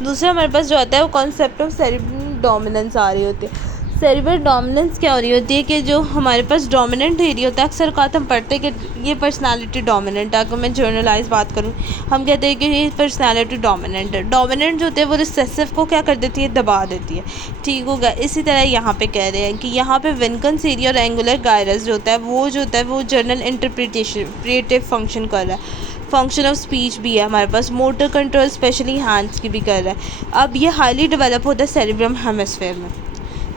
दूसरा हमारे पास जो आता है वो कॉन्सेप्ट ऑफ सेरिब्रल डोमिनेंस आ रही होती है। सेरिब्रल डोमिनेंस क्या हो रही होती है कि जो हमारे पास डोमिनेंट एरिया होता है, अक्सर औक़ात हम पढ़ते हैं कि ये पर्सनालिटी डोमिनेंट है। अगर मैं जनरलाइज बात करूँ, हम कहते हैं कि ये पर्सनालिटी डोमिनेंट है। डोमिनेंट जो होते हैं वो रिसेसिव को क्या कर देती है, दबा देती है। ठीक होगा। इसी तरह यहाँ पे कह रहे हैं कि यहाँ पे विनकन्स एरिया और एंगुलर गायरस जो होता है वो जर्नल इंटरप्रिटेटिव फंक्शन कर रहा है। फंक्शन ऑफ स्पीच भी है हमारे पास, मोटर कंट्रोल स्पेशली हैंड्स की भी कर रहा है। अब ये हाईली डेवलप होता है सेरिब्रम हेमिस्फेयर में।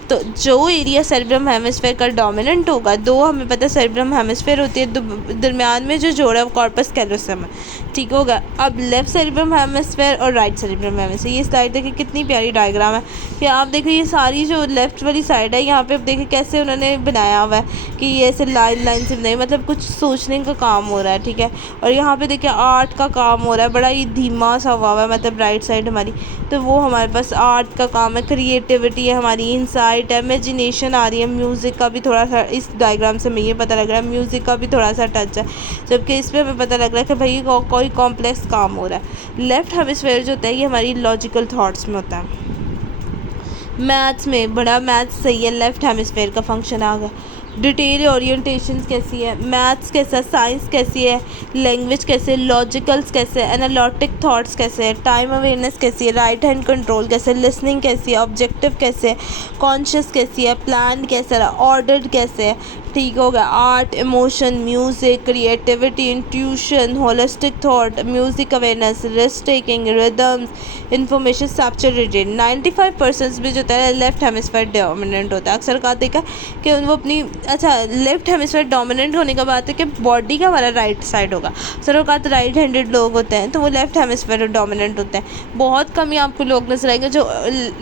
तो जो एरिया सेरिब्रम हेमिस्फेयर का डोमिनेंट होगा, दो हमें पता है सेरिब्रम हेमिस्फेयर होती है, दरमियान में जो जोड़ा है वो कॉर्पस कैलोसम है। ठीक होगा। अब लेफ्ट सेरिब्रम हेमिस्फेयर और राइट सेरिब्रम हेमिस्फेयर, ये स्लाइड देखिए कितनी प्यारी डायग्राम है कि आप देखिए ये सारी जो लेफ्ट वाली साइड है यहाँ पे आप देखिए कैसे उन्होंने बनाया हुआ है कि ये ऐसे लाइन से बनाई, मतलब कुछ सोचने का काम हो रहा है। ठीक है। और यहाँ पे देखिए आर्ट का काम हो रहा है, बड़ा ही धीमा सा हुआ है, मतलब राइट साइड हमारी, तो वो हमारे पास आर्ट का काम है, क्रिएटिविटी है हमारी, इंसाइट है, इमेजिनेशन आ रही है, म्यूज़िक का भी थोड़ा सा इस डायग्राम से हमें ये पता लग रहा है, म्यूज़िक का भी थोड़ा सा टच है, जबकि इस पर हमें पता लग रहा है कि भाई कोई कॉम्प्लेक्स काम हो रहा है। लेफ्ट हेमिस्फेयर जो होता है ये हमारी लॉजिकल थाट्स में होता है। मैथ्स में बड़ा मैथ्स सही है, लेफ्ट हेमिस्फेयर का फंक्शन आ गया। डिटेल ओरिएंटेशन कैसी है, मैथ्स कैसा, साइंस कैसी है, लैंग्वेज कैसे, लॉजिकल्स कैसे, एनालिटिक थॉट्स कैसे है, टाइम अवेयरनेस कैसी है, राइट हैंड कंट्रोल कैसे, लिसनिंग कैसी है, ऑब्जेक्टिव कैसे है, कॉन्शियस कैसी है, प्लान कैसा है, ऑर्डर्ड कैसे है। ठीक हो गया। Art, emotion, music, creativity, intuition, holistic thought, music awareness, risk taking, rhythms, information saturated. 95% में जो होता है लेफ्ट हेमिस्फेयर डोमिनेंट होता है। अक्सर कहा देखा कि वो अपनी लेफ्ट हेमिस्फेयर डोमिनेंट होने का बात है कि बॉडी का हमारा राइट साइड होगा। अक्सर औक़ात राइट हैंडेड लोग होते हैं तो वो लेफ्ट हेमिस्फेयर डोमिनेंट होते हैं। बहुत कम ही आपको लोग नजर आएंगे जो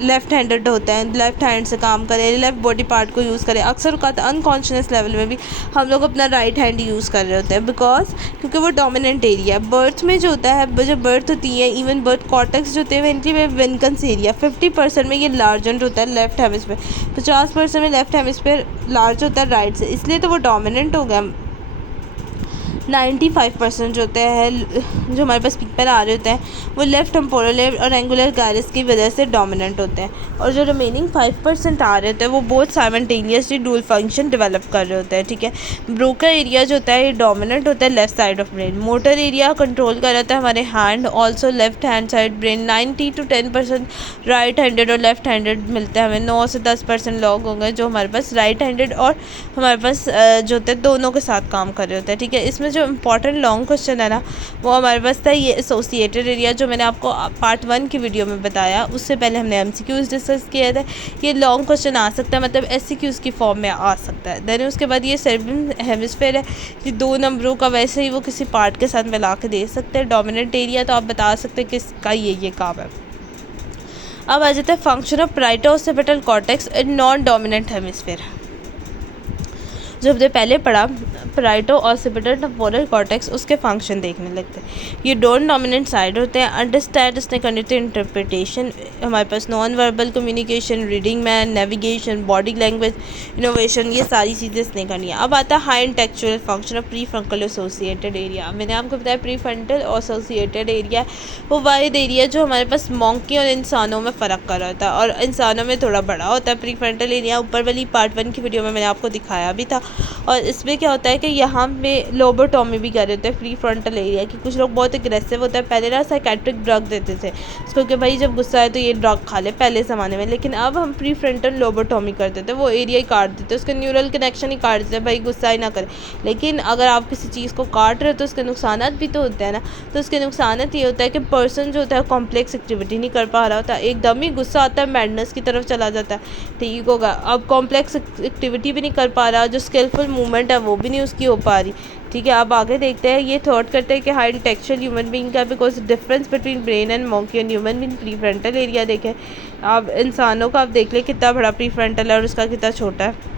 लेफ्ट हैंडेड होते हैं, लेफ्ट हैंड से काम करें, लेफ्ट बॉडी पार्ट को यूज़ करें। अक्सर औक़ात अनकॉन्शियस लेवल में भी हम लोग अपना राइट हैंड यूज़ कर रहे होते हैं, क्योंकि वो डोमिनेंट एरिया है। बर्थ में जो होता है, जब बर्थ होती है, इवन बर्थ कॉर्टेक्स जो होते हैं इनकी में विनकन्स एरिया 50% में ये लार्जेंट होता है लेफ्ट हेमिस्फेयर, 50% में लेफ्ट हेमिस्फेयर लार्ज होता है राइट से, इसलिए तो वो डोमिनेंट हो गया। 95% जो होते हैं जो हमारे पास पीपल आ रहे होते हैं वो लेफ्ट टेम्पोरल और एंगुलर गायरस की वजह से डोमिनेंट होते हैं, और जो रिमेनिंग 5% आ रहे होते हैं वो बहुत साइमल्टेनियसली डुअल फंक्शन डेवलप कर रहे होते हैं। ठीक है। ब्रोका एरिया जो होता है ये डोमिनेंट होता है left side of brain. Motor area control कर रहा है हमारे hand, also left hand side brain. 90 to 10% right handed और लेफ्ट हैंडेड मिलते हैं हमें। 9 से 10% लोग होंगे जो हमारे पास राइट हैंडेड और हमारे पास जो होते हैं दोनों के साथ काम कर रहे होते हैं। ठीक है। इसमें जो इम्पॉर्टेंट लॉन्ग क्वेश्चन है ना वो हमारे पास था ये एसोसिएटेड एरिया, जो मैंने आपको पार्ट 1 की वीडियो में बताया, उससे पहले हमने MCQs डिस्कस किया था। ये लॉन्ग क्वेश्चन आ सकता है, मतलब SCQs की फॉर्म में आ सकता है। देन उसके बाद ये सेरिब्रल हेमिस्फेयर है, ये 2 नंबरों का वैसे ही वो किसी पार्ट के साथ मिला के दे सकते हैं। डोमिनेंट एरिया तो आप बता सकते हैं किसका ये काम है। अब आ जाता है function of पैराइटो occipital cortex in non dominant hemisphere. जो हमने पहले पढ़ा पैराइटो ऑसिपिटल टेम्पोरल कॉर्टेक्स, उसके फंक्शन देखने लगते हैं। ये डोन डोमिनेंट साइड होते हैं। अंडरस्टैंड इसने करनी थी इंटरप्रिटेशन, हमारे पास non verbal communication, reading man, navigation, body language, innovation, ये सारी चीज़ें इसने करनी है। अब आता है high intellectual function of pre frontal associated area. मैंने आपको बताया प्री फ्रंटल एसोसिएटेड एरिया वो वाहिद एरिया जो हमारे पास मॉन्की और इंसानों में फ़र्क कर रहा होता है, और इंसानों में थोड़ा बड़ा होता है प्री फ्रंटल एरिया। ऊपर वाली पार्ट 1 की वीडियो में मैंने आपको दिखाया भी था। और इसमें क्या होता है कि यहाँ पे लोबोटॉमी भी कर रहे होते हैं प्री फ्रंटल एरिया की। कुछ लोग बहुत एग्रेसिव होता है, पहले ना साइकेट्रिक ड्रग देते थे उसको कि भाई जब गुस्सा है तो ये ड्रग खा ले पहले ज़माने में, लेकिन अब हम प्री फ्रंटल लोबोटॉमी कर देते हैं, वो एरिया ही काट देते हैं, उसके न्यूरल कनेक्शन ही काट देते हैं, भाई गुस्सा ही ना करे। लेकिन अगर आप किसी चीज़ को काट रहे हो तो उसके नुकसान भी तो होते हैं ना। तो उसके नुकसान ये होता है कि पर्सन जो होता है कॉम्प्लेक्स एक्टिविटी नहीं कर पा रहा होता, एकदम ही गुस्सा आता है मैडनेस की तरफ चला जाता है। ठीक होगा। अब कॉम्प्लेक्स एक्टिविटी भी नहीं कर पा रहा, जो स्किलफुल मूवमेंट है वो भी नहीं उसकी हो पा रही। ठीक है। अब आगे देखते हैं। ये थॉट करते हैं कि हाई इंटेलेक्चुअल ह्यूमन बीइंग का because difference between brain and monkey and human being pre frontal area देखें। अब इंसानों का आप देख लें कितना बड़ा प्री फ्रंटल है और उसका कितना छोटा है।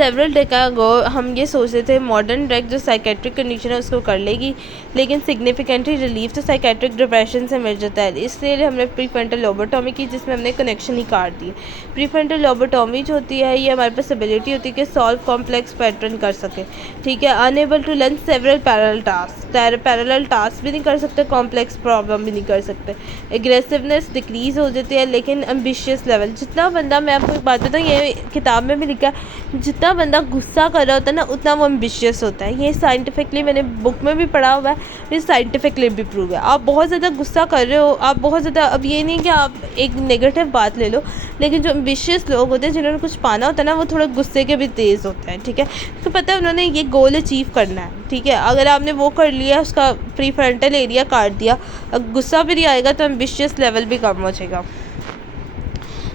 सेवरल डेका अगो हम ये सोचते थे मॉडर्न ड्रग जो साइकेट्रिक कंडीशन है उसको कर लेगी, लेकिन सिग्निफिकेंटली रिलीफ तो साइकेट्रिक डिप्रेशन से मिल जाता है। इसलिए हमने प्रीफ्रंटल लोबोटॉमी की, जिसमें हमने कनेक्शन ही काट दिए। प्रीफ्रंटल लोबोटॉमी जो होती है ये हमारे पास एबिलिटी होती है कि सॉल्व कॉम्प्लेक्स पैटर्न कर सके, ठीक है। Unable to learn several parallel task, parallel task भी नहीं कर सकते, कॉम्प्लेक्स प्रॉब्लम भी नहीं कर सकते। एग्रेसिवनेस डिक्रीज हो जाती है, लेकिन एम्बिशियस लेवल, जितना बंदा, मैं आपको एक बात बताऊँ, ये किताब में भी लिखा है, जितना बंदा गुस्सा कर रहा होता है ना उतना वो एम्बिशियस होता है। ये साइंटिफिकली मैंने बुक में भी पढ़ा हुआ है, ये साइंटिफिकली भी प्रूव है। आप बहुत ज़्यादा गुस्सा कर रहे हो, आप बहुत ज़्यादा, अब ये नहीं कि आप एक नेगेटिव बात ले लो, लेकिन जो एम्बिशियस लोग होते हैं जिन्होंने कुछ पाना होता है ना वो थोड़े गुस्से के भी तेज़ होते हैं, ठीक है। तो पता है उन्होंने ये गोल अचीव करना है, ठीक है। अगर आपने वो कर लिया, उसका प्रीफ्रंटल एरिया काट दिया, अब गुस्सा भी नहीं आएगा तो एम्बिशियस लेवल भी कम हो जाएगा।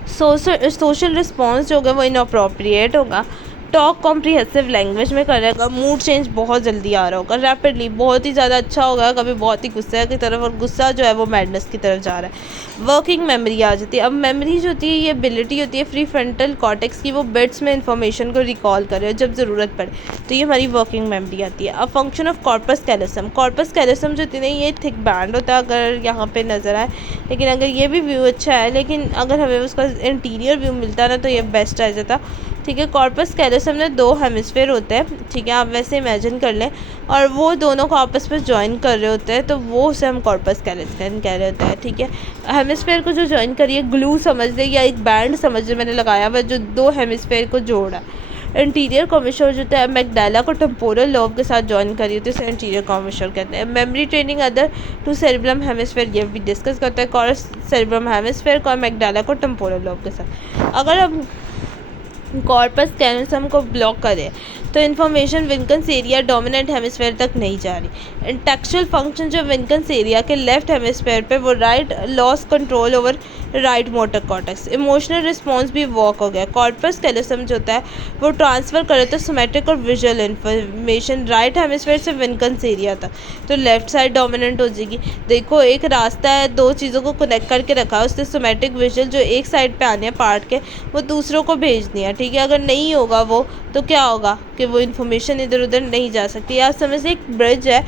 सोशल रिस्पॉन्स जो होगा वो इनअप्रोप्रिएट होगा। टॉक कॉम्प्रिहेंसिव लैंग्वेज में करेगा। मूड चेंज बहुत जल्दी आ रहा होगा, रैपिडली, बहुत ही ज़्यादा अच्छा होगा, कभी बहुत ही गुस्से की तरफ, और गुस्सा जो है वो मैडनेस की तरफ जा रहा है। वर्किंग मेमोरी आ जाती है। अब मेमोरी जो होती है ये एबिलिटी होती है फ्री फ्रंटल कॉर्टेक्स की, वो बिट्स में इंफॉर्मेशन को रिकॉल करे जब ज़रूरत पड़े, तो ये हमारी वर्किंग मेमोरी आती है। अब function of corpus callosum, corpus callosum जो होती है ये थिक बैंड होता है, अगर यहाँ पे नज़र आए, लेकिन अगर ये भी व्यू अच्छा है, लेकिन अगर हमें उसका इंटीरियर व्यू मिलता है ना तो ये बेस्ट आ जाता, ठीक है। कॉर्पस कैलोसम में 2 हेमिस्फेयर होते हैं, ठीक है, आप वैसे इमेजिन कर लें, और वो दोनों को आपस में ज्वाइन कर रहे होते हैं, तो वो उसे हम कॉर्पस कैलोसम कह रहे होते हैं, ठीक है। हेमिस्फेयर को जो ज्वाइन करिए, ग्लू समझ लें या एक बैंड समझ लें, मैंने लगाया हुआ जो 2 हेमिस्फेयर को जोड़ा। इंटीरियर कॉमिशोर जो होता है मैगडाला को टेम्पोरल लोब के साथ ज्वाइन करी होती है, इसे इंटीरियर कॉमिशोर कहते हैं। Memory training other to cerebrum hemisphere, ये भी डिस्कस करता है, कॉर्पस सेरिब्रम हेमिस्फेयर को मैगडाला को टेम्पोरल लोब के साथ। अगर हम कॉर्पस कैलोसम को ब्लॉक करें तो इन्फॉर्मेशन विंकन्स एरिया डोमिनेंट हेमिस्फेयर तक नहीं जा रही। इंटेक्चुअल फंक्शन जो विंकन्स एरिया के लेफ्ट हेमिस्फेयर पे, वो right loss control over right motor cortex. Emotional response भी वॉक हो गया। कॉर्पस कैलोसम जो होता है वो ट्रांसफ़र करे तो सोमेटिक और विजुअल इन्फॉर्मेशन राइट हेमिस्फेयर से विंकन्स एरिया तक, तो लेफ्ट साइड डोमिनेंट हो जाएगी। देखो एक रास्ता है, 2 चीज़ों को कनेक्ट करके रखा है, उससे सोमेटिक विजुअल जो एक साइड पे आने हैं पार्ट के, वो दूसरों को भेज दिया, ठीक है। अगर नहीं होगा वो तो क्या होगा कि वो इन्फॉर्मेशन इधर उधर नहीं जा सकती। आप समझिए एक ब्रिज है,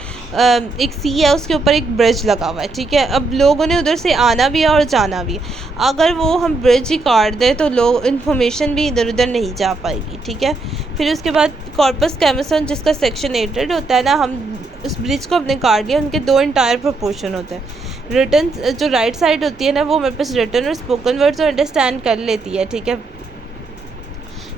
एक सी है, उसके ऊपर एक ब्रिज लगा हुआ है, ठीक है। अब लोगों ने उधर से आना भी है और जाना भी है, अगर वो हम ब्रिज ही काट दें तो लोग इन्फॉर्मेशन भी इधर उधर नहीं जा पाएगी, ठीक है। फिर उसके बाद कॉर्पस कैलोसम जिसका सेक्शन 8 होता है ना, हम उस ब्रिज को हमने काट लिया, उनके 2 इंटायर प्रोपोर्शन होते हैं। रिटन जो राइट साइड होती है ना वो मेरे पास रिटन और स्पोकन वर्ड तो अंडरस्टैंड कर लेती है, ठीक है।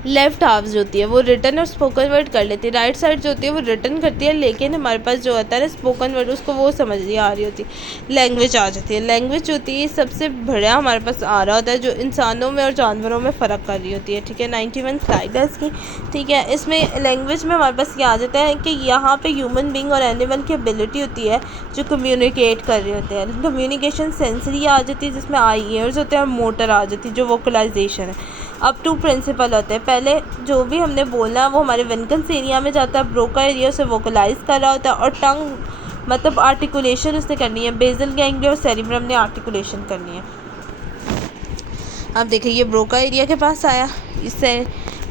लेफ़्ट हाफ जो होती है वो रिटन और स्पोकन वर्ड कर लेती है, राइट साइड जो होती है वो रिटन करती है, लेकिन हमारे पास जो होता है ना स्पोकन वर्ड उसको वो समझ नहीं आ रही होती, लैंग्वेज आ जाती है। लैंग्वेज होती है सबसे बढ़िया हमारे पास आ रहा होता है जो इंसानों में और जानवरों में फ़र्क कर रही होती है, ठीक है। 91 स्लाइड है इसकी, ठीक है। इसमें लैंग्वेज में हमारे पास ये आ जाता है कि यहाँ पे ह्यूमन बींग और एनिमल की एबिलिटी होती है जो कम्युनिकेट कर रहे होते हैं। कम्युनिकेशन सेंसरी आ जाती है जिसमें आई ईयर्स होते हैं और मोटर आ जाती है जो वोकलाइजेशन है। अब 2 प्रिंसिपल होते हैं, पहले जो भी हमने बोलना है वो हमारे विंकन्स एरिया में जाता है, ब्रोका एरिया उसे वोकलाइज कर रहा होता है, और टंग मतलब आर्टिकुलेशन उसने करनी है, बेसल गैंग्लिया और सेरिब्रम ने आर्टिकुलेशन करनी है। अब देखिए ये ब्रोका एरिया के पास आया, इससे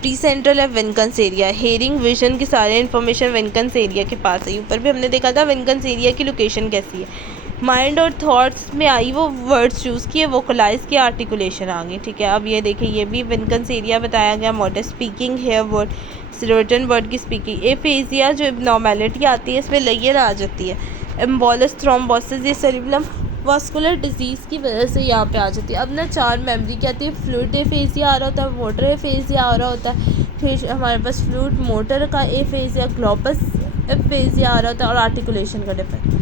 प्री सेंट्रल है विंकन्स एरिया, हेयरिंग विजन की सारे इन्फॉर्मेशन विंकन्स एरिया के पास है। ऊपर भी हमने देखा था विंकन्स एरिया की लोकेशन कैसी है। माइंड और थॉट्स में आई वो वर्ड्स चूज़ किए, वोकलाइज की आर्टिकुलेशन आ गई, ठीक है। अब ये देखिए ये भी विंकन्स एरिया बताया गया, motor speaking hear word, written word की स्पीकिंग। एफेजिया जो एब्नॉर्मेलिटी आती है इसमें लेयर आ जाती है। एम्बोलस थ्रोम्बोसिस ये सेरिब्रम वास्कुलर डिजीज़ की वजह से यहाँ पे आ जाती है। अब ना 4 मेमोरी क्या आती है, फ्लूइड एफेजिया आ रहा होता है, मोटर एफेजिया आ रहा होता है, फिर हमारे पास फ्लूइड मोटर का एफेजिया, ग्लोबस एफेजिया आ रहा होता है, और आर्टिकुलेशन का डिफरेंस।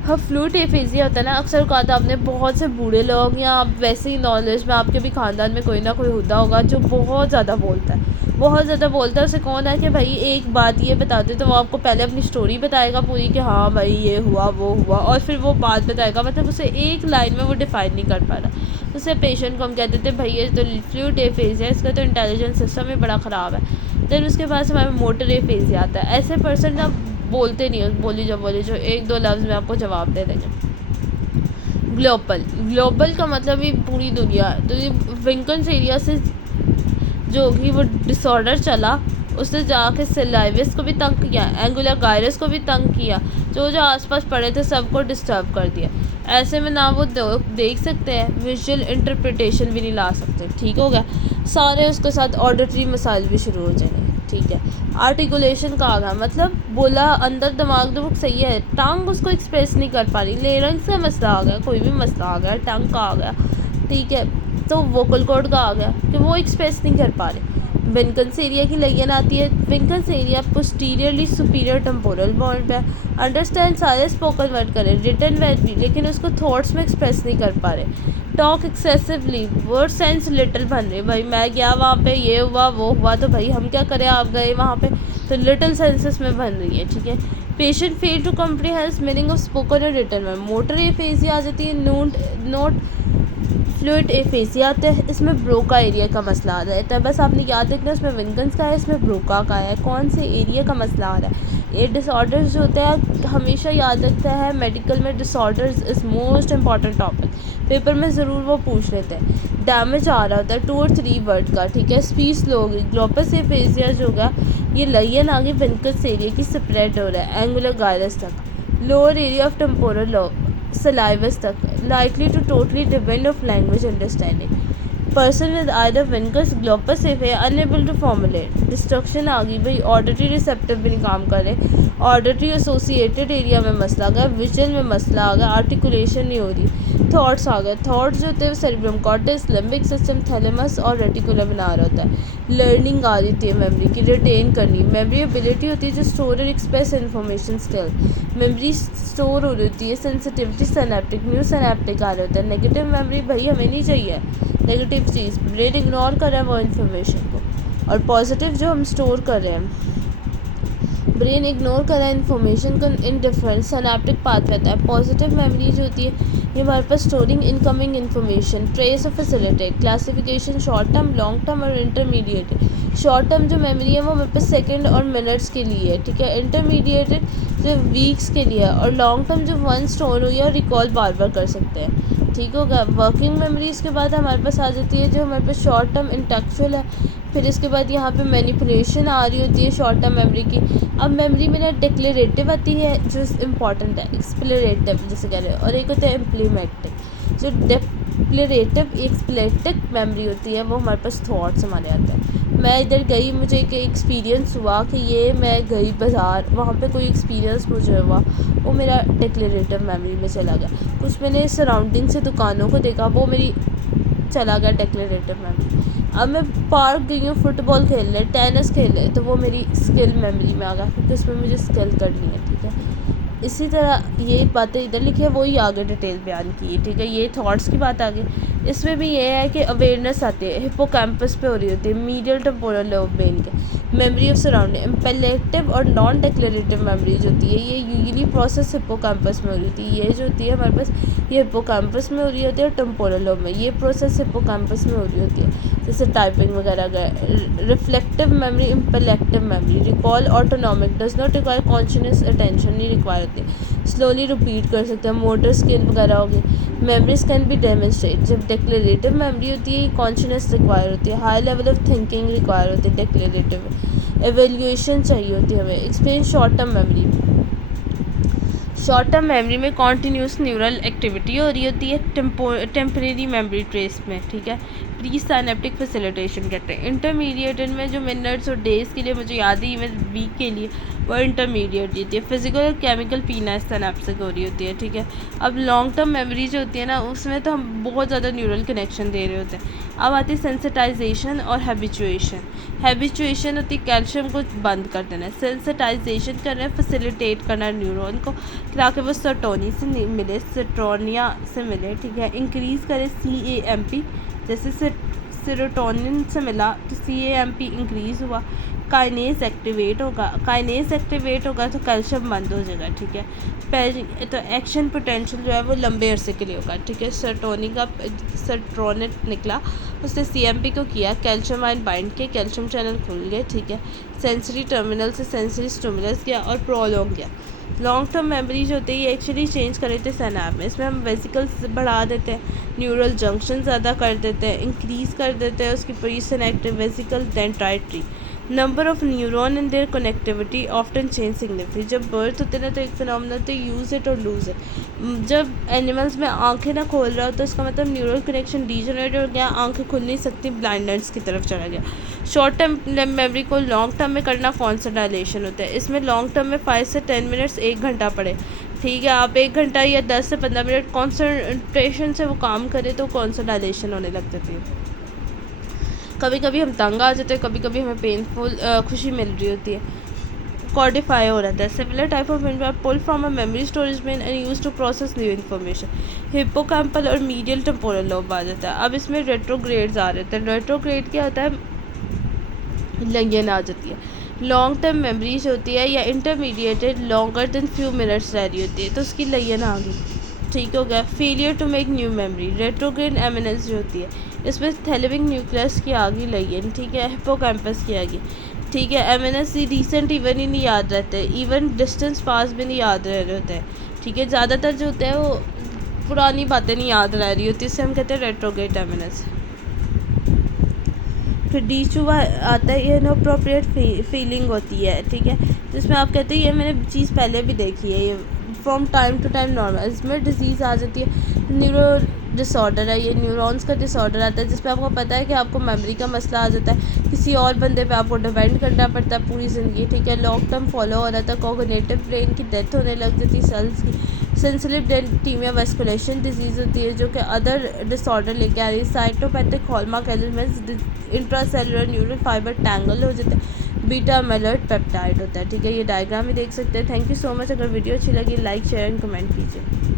हाँ, फ्लूइड एफेजिया होता है ना, अक्सर कहा था आपने बहुत से बूढ़े लोग या आप वैसे ही नॉलेज में आपके भी ख़ानदान में कोई ना कोई होता होगा जो बहुत ज़्यादा बोलता है, बहुत ज़्यादा बोलता है। उसे कौन है कि भाई एक बात ये बता दे तो वो आपको पहले अपनी स्टोरी बताएगा पूरी कि हाँ भाई ये हुआ वो हुआ, और फिर वो बात बताएगा, मतलब उसे एक लाइन में वो डिफ़ाइन नहीं कर पा रहा। उसे पेशेंट को हम कहते थे भाई ये तो फ्लूइड एफेजिया, इसका तो इंटेलिजेंस सिस्टम भी बड़ा ख़राब है। देन उसके बाद हमारे मोटर एफेजिया आता है। ऐसे पर्सन ना बोलते नहीं हो, बोली जो 1-2 लफ्ज़ में आपको जवाब दे देंगे। ग्लोबल का मतलब ही पूरी दुनिया है। तो ये विंकन्स एरिया से जो भी वो डिसऑर्डर चला उसने जाके सिलाइवस को भी तंग किया, एंगुलर गायरस को भी तंग किया, जो जो आसपास पड़े थे सबको डिस्टर्ब कर दिया। ऐसे में ना वो देख सकते हैं, विजुअल इंटरप्रिटेशन भी नहीं ला सकते। ठीक हो गया। सारे उसके साथ ऑडिटरी मसाइल भी शुरू हो जाएंगे। ठीक है। आर्टिकुलेशन का आ गया, मतलब बोला अंदर दिमाग तो सही है, टंग उसको एक्सप्रेस नहीं कर पा रही। लेरंग्स का मसला आ गया, कोई भी मसला आ गया, टंग का आ गया। ठीक है। तो वोकल कॉर्ड का आ गया कि वो एक्सप्रेस नहीं कर पा रहे। विंकन्स एरिया की लयन आती है। Wernicke's area posteriorly superior temporal bond पे। अंडरस्टैंड सारे स्पोकन वर्ड करें, रिटन वर्ड भी, लेकिन उसको थॉट्स में एक्सप्रेस नहीं कर पा रहे। Talk excessively, word sense little बन रहे। भाई मैं गया वहाँ पे, ये हुआ वो हुआ, तो भाई हम क्या करें, आप गए वहाँ पे, तो लिटिल सेंसेस में बन रही है। ठीक है। Patient fail to comprehend meaning of spoken और रिटन वर्ड। मोटर एफेसिया आ जाती है। नोट फ्लूइड एफेसिया आता है। इसमें ब्रोका एरिया का मसला आ जाता है। बस आपने याद रखना है, उसमें विंकन्स का है, इसमें ब्रोका का है। कौन से एरिया का मसला आ रहा है। ये डिसऑर्डर्स जो होता है हमेशा याद रखता है, मेडिकल में disorders is most important topic, paper में ज़रूर वो पूछ लेते हैं। डैमेज आ रहा होता है 2 और 3 वर्ड का। ठीक है। स्पीच स्लो हो गई। ग्लोपस एफेसिया जो होगा, ये लयन आगे विंकन्स एरिया की स्प्रेड हो रहा है एंगुलर गायरस तक, लोअर एरिया ऑफ टेम्पोरल सलाइवस तक, likely to totally depend of language understanding. Person with either vincus glopus एफे unable to formulate. डिस्ट्रक्शन आ गई भाई, ऑडिटरी रिसेप्टर भी नहीं काम कर रहे, ऑडिटरी एसोसिएटेड एरिया में मसला आ गया, विजन में मसला आ गया, आर्टिकुलेशन नहीं हो रही। थॉट्स आ गए। थॉट्स जो होते हैं cerebrum cortex, limbic system, thalamus और रेटिकुलम बना रहा होता है। लर्निंग आ रही थी मेमोरी की, रिटेन करनी। मेमोरी एबिलिटी होती है जो स्टोर और express information skill. Memory store हो रही होती है। सेंसिटिविटी सिनेप्टिक, न्यू सिनेप्टिक आ रहा होता है। नेगेटिव मेमोरी भाई हमें नहीं चाहिए, नेगेटिव चीज़, ब्रेन इग्नोर कर रहा है वो इन्फॉर्मेशन को। और पॉजिटिव जो हम स्टोर कर रहे हैं, ब्रेन इग्नोर कर रहा है इन्फॉर्मेशन को, इन डिफरेंट सिनेप्टिक पाथ रहता है। पॉजिटिव मेमोरी जो होती है ये हमारे पास स्टोरिंग इनकमिंग इन्फॉर्मेशन, ट्रेस और facilitate, classification, short term, long term और इंटरमीडिएट। शॉर्ट टर्म जो मेमोरी है वो हमारे पास सेकंड और मिनट्स के लिए है। ठीक है। इंटरमीडिएटेड जो वीक्स के लिए है, और लॉन्ग टर्म जो वन स्टोर हुई है और रिकॉल बार बार कर सकते हैं। ठीक होगा। वर्किंग मेमोरीज़ के बाद हमारे पास आ जाती है जो हमारे पास शॉर्ट टर्म इंटेलेक्चुअल है। फिर इसके बाद यहाँ पे मैनिपुलेशन आ रही होती है शॉर्ट टर्म मेमोरी की। अब मेमोरी में ना डिक्लेरेटिव आती है जो इंपॉर्टेंट है, एक्सप्लोरेटिव जिसे कह रहे हैं, और एक होता है इम्प्लीमेंटिव। जो डिक्लेरेटिव एक्सप्लेटिव मेमोरी होती है वो हमारे पास थॉट्स हमारे आते हैं। मैं इधर गई, मुझे एक एक्सपीरियंस हुआ कि ये मैं गई बाज़ार, वहाँ पे कोई एक्सपीरियंस मुझे हुआ, वो मेरा डिक्लेरेटिव मेमोरी में चला गया। कुछ मैंने सराउंडिंग से दुकानों को देखा, वो मेरी चला गया डिक्लेरेटिव मेमोरी। अब मैं पार्क गई हूँ फुटबॉल खेलने, टेनिस खेलने, तो वो मेरी स्किल मेमोरी में आ गया क्योंकि उसमें मुझे स्किल करनी है। ठीक है। इसी तरह ये बातें इधर लिखी है वही आगे डिटेल बयान की है। ठीक है। ये थॉट्स की बात आ गई। इसमें भी ये है कि अवेयरनेस आती है, हिप्पोकैम्पस पे हो रही होती है, मीडियल टेम्पोरल लोब ब्रेन के। मेमोरी ऑफ सराउंडिंग, इम्पेलेटिव और नॉन डिक्लेरेटिव मेमोरीज होती है, ये यूजुअली प्रोसेस हिप्पोकैम्पस में हो रही होती है। ये जो होती है हमारे पास, ये हिप्पोकैम्पस में हो रही होती है और टेम्पोरल लोब में, ये प्रोसेस हिप्पोकैम्पस में हो रही होती है, जैसे टाइपिंग वगैरह का। Reflective memory, implicit memory, recall autonomic, does not require conscious attention, नहीं रिक्वायर होती, स्लोली रिपीट कर सकते हैं, मोटर स्किल वगैरह होगी। मेमोरीज कैन बी डेमोन्स्ट्रेट, जब डिक्लेरेटिव मेमोरी होती है कॉन्शियस रिक्वायर होती है, high level of thinking require होती है डिक्लेरेटिव में, एवेल्यूएशन चाहिए होती है हमें। Explain short term memory. Short term memory में कॉन्टीन्यूस न्यूरल एक्टिविटी हो रही होती है टेम्परेरी मेमोरी ट्रेस में। ठीक है। प्री साइनेप्टिक फैसिलिटेशन कहते हैं। इंटरमीडिएट में जो मिनट्स और डेज़ के लिए मुझे याद है, इवन वीक के लिए, वो इंटरमीडिएट होती है। फिजिकल और केमिकल पीना सिनेप्सिस हो रही होती है। ठीक है। अब लॉन्ग टर्म मेमोरी जो होती है ना, उसमें तो हम बहुत ज़्यादा न्यूरल कनेक्शन दे रहे होते हैं। अब आती है सेंसिटाइजेशन और हैबिचुएशन। हैबिचुएशन होती है कैल्शियम को बंद कर देना है, सेंसिटाइजेशन करना है, फैसिलिटेट करना है न्यूरॉन को ताकि वो सेरोटोनिन से मिले, सेरोटोनिया से मिले। ठीक है। इंक्रीज़ करे CAMP, जैसे सेरोटोनिन से मिला तो CAMP इंक्रीज़ हुआ, काइनेस एक्टिवेट होगा, काइनेस एक्टिवेट होगा तो कैल्शियम बंद हो जाएगा। ठीक है। तो एक्शन पोटेंशियल जो है वो लंबे अरसे के लिए होगा। ठीक है। सेरोटोनिन निकला, उसने CMP को किया, कैल्शियम आयन बाइंड के, कैल्शियम चैनल खुल गए। ठीक है। सेंसरी टर्मिनल से सेंसरी स्टिमुलस किया और प्रोलॉन्ग किया। लॉन्ग टर्म मेमोरी जो होती है ये एक्चुअली चेंज कर देते हैं सैनाप में, इसमें हम वेसिकल्स बढ़ा देते हैं, न्यूरल जंक्शन ज़्यादा कर देते हैं, इंक्रीज़ कर देते हैं उसकी प्री सिनेप्टिक वेसिकल डेंड्राइट्री। Number of neuron in their connectivity often change significantly. जब बर्थ होते ना तो एक फिनोमेना होता है यूज़ इट और लूज़ इट। जब एनिमल्स में आंखें ना खोल रहा हो तो इसका मतलब न्यूरल कनेक्शन डीजनरेट हो गया, आंखें खुल नहीं सकती, ब्लाइंडनेस की तरफ चला गया। शॉर्ट टर्म मेमोरी को लॉन्ग टर्म में करना कौन सा डायलेशन होता है? इसमें लॉन्ग टर्म में 5 से 10 मिनट्स, 1 घंटा पड़े, ठीक है। आप 1 घंटा या 10 से 15 मिनट कॉन्सनट्रेशन से वो काम करें तो कौन सा डायलेशन होने लग जाती है। कभी कभी हम तंग आ जाते हैं, कभी कभी हमें पेनफुल खुशी मिल रही होती है। कॉर्डिफाई हो रहता है। Similar type of info pull from a memory storage main and use to process new information. Hippocampal और मीडियल टेम्पोरल लोब आ जाता है। अब इसमें रेट्रोग्रेड्स आ रहे हैं। रेट्रोग्रेड क्या होता है? लंघन आ जाती है। लॉन्ग टर्म मेमोरीज होती है या intermediated longer than few minutes रह रही होती है तो उसकी लयन आ गई, ठीक हो गया। Failure to make new memory. Retrograde amnesia जो होती है इसमें थैलेमिक न्यूक्लियस की आ गई लयन, ठीक है। हिप्पोकैम्पस की आ गई, ठीक है। एमिनेंस रिसेंट इवन ही नहीं याद रहते, इवन डिस्टेंस पास भी नहीं याद रह रहे होते हैं, ठीक है। ज़्यादातर जो होते हैं वो पुरानी बातें नहीं याद रह रही होती, इससे हम कहते हैं रेट्रोग्रेड एमिनेंस। फिर डीचुआ आता है, ये इनअप्रोप्रिएट फीलिंग होती है, ठीक है। जिसमें आप कहते हैं ये मैंने चीज़ पहले भी देखी है, ये from time to time normal. इसमें डिजीज़ आ जाती है, न्यूरो डिसऑर्डर है, ये न्यूरॉन्स का डिसऑर्डर आता है जिसमें आपको पता है कि आपको मेमोरी का मसला आ जाता है, किसी और बंदे पे आपको डिपेंड करना पड़ता है पूरी ज़िंदगी, ठीक है। लॉन्ग टर्म फॉलो हो रहा था। कॉग्निटिव ब्रेन की डेथ होने लग जाती, सेल्स की। सेंसिटिव डेंटीमिया वेस्कुलेशन डिजीज़ होती है जो कि अदर डिसऑर्डर लेके आ रही है। Cytopathic hallmark elements intracellular neural fibre tangle हो जाते हैं। बीटा अमाइलॉइड पेप्टाइड होता है, ठीक है। ये डायग्राम भी देख सकते हैं। Thank you so much. अगर वीडियो अच्छी लगी लाइक शेयर एंड कमेंट कीजिए।